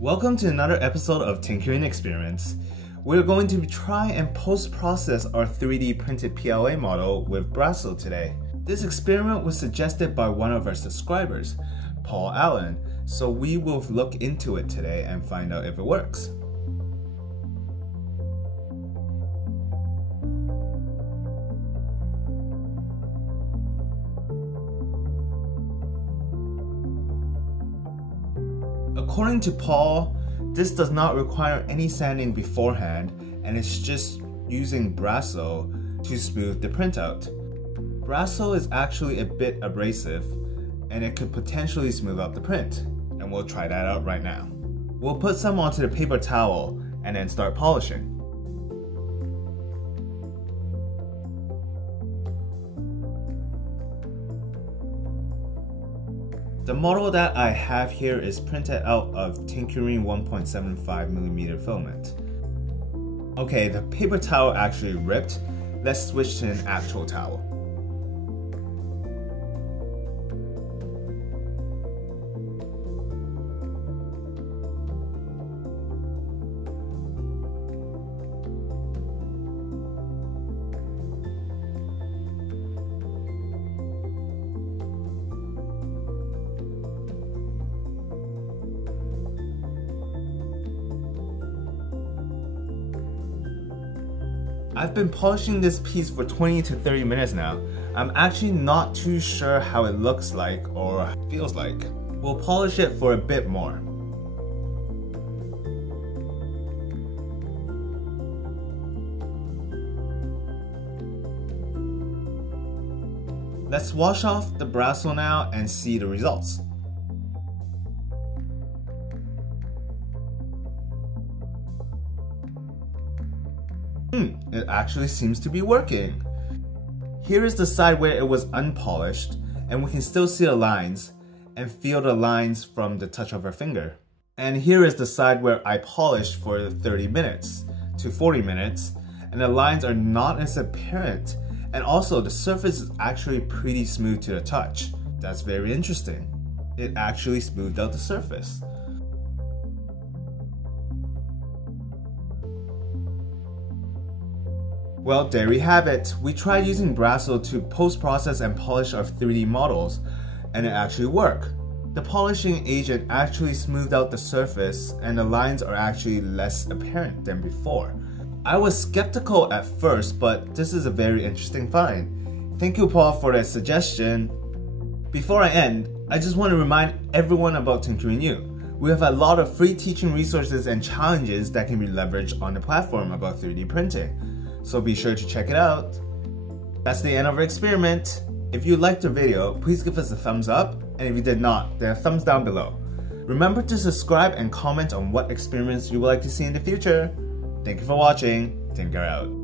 Welcome to another episode of Tinkerine Experiments. We're going to try and post-process our 3D printed PLA model with Brasso today. This experiment was suggested by one of our subscribers, Paul Allen, so we will look into it today and find out if it works. According to Paul, this does not require any sanding beforehand and it's just using Brasso to smooth the printout. Brasso is actually a bit abrasive and it could potentially smooth out the print, and we'll try that out right now. We'll put some onto the paper towel and then start polishing. The model that I have here is printed out of Tinkerine 1.75mm filament. Okay, the paper towel actually ripped. Let's switch to an actual towel. I've been polishing this piece for 20 to 30 minutes now. I'm actually not too sure how it looks like or feels like. We'll polish it for a bit more. Let's wash off the Brasso now and see the results. It actually seems to be working. Here is the side where it was unpolished, and we can still see the lines and feel the lines from the touch of our finger. And here is the side where I polished for 30 minutes to 40 minutes, and the lines are not as apparent, and also the surface is actually pretty smooth to the touch. That's very interesting. It actually smoothed out the surface. Well, there we have it. We tried using Brasso to post-process and polish our 3D models, and it actually worked. The polishing agent actually smoothed out the surface, and the lines are actually less apparent than before. I was skeptical at first, but this is a very interesting find. Thank you, Paul, for that suggestion. Before I end, I just want to remind everyone about Tinkerine U. We have a lot of free teaching resources and challenges that can be leveraged on the platform about 3D printing. So be sure to check it out. That's the end of our experiment. If you liked the video, please give us a thumbs up, and if you did not, then a thumbs down below. Remember to subscribe and comment on what experiments you would like to see in the future. Thank you for watching. Tinker out.